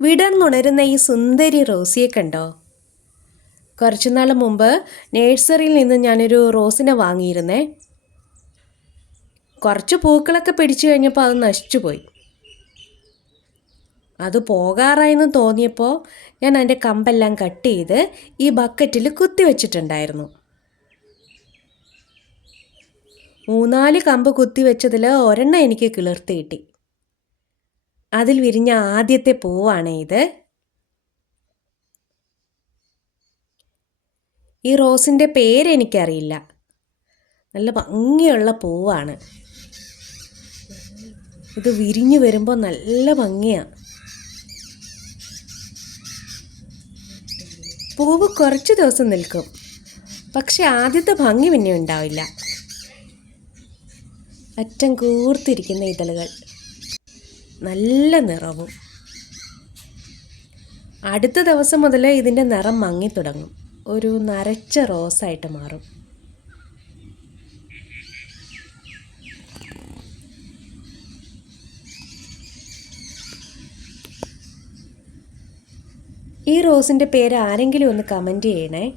വിടർന്നുണരുന്ന ഈ സുന്ദരി റോസിയെ കണ്ടോ? കുറച്ചു നാൾ മുമ്പ് നേഴ്സറിയിൽ നിന്ന് ഞാനൊരു റോസിനെ വാങ്ങിയിരുന്നേ. കുറച്ച് പൂക്കളൊക്കെ പിടിച്ചു കഴിഞ്ഞപ്പോൾ അത് നശിച്ചുപോയി. അത് പോകാറായെന്ന് തോന്നിയപ്പോൾ ഞാൻ അതിന്റെ കമ്പെല്ലാം കട്ട് ചെയ്ത് ഈ ബക്കറ്റിൽ കുത്തി വെച്ചിട്ടുണ്ടായിരുന്നു. മൂന്നാൽ കമ്പ് കുത്തി വെച്ചതിൽ ഒരെണ്ണം എനിക്ക് കിളിർത്ത് കിട്ടി. അതിൽ വിരിഞ്ഞ ആദ്യത്തെ പൂവാണ് ഇത്. ഈ റോസിന്റെ പേരെനിക്കറിയില്ല നല്ല ഭംഗിയുള്ള പൂവാണ്. ഇത് വിരിഞ്ഞു വരുമ്പോൾ നല്ല ഭംഗിയാണ് പൂവ് കുറച്ച് ദിവസം നിൽക്കും. പക്ഷെ ആദ്യത്തെ ഭംഗി പിന്നെ ഉണ്ടാവില്ല. അറ്റം കൂർത്തിരിക്കുന്ന ഇതളുകൾ. നല്ല നിറവും. അടുത്ത ദിവസം മുതൽ ഇതിന്റെ നിറം മങ്ങി തുടങ്ങും ഒരു നരച്ച റോസായിട്ട് മാറും. ഈ റോസിന്റെ പേര് ആരെങ്കിലും ഒന്ന് കമന്റ് ചെയ്യണേ.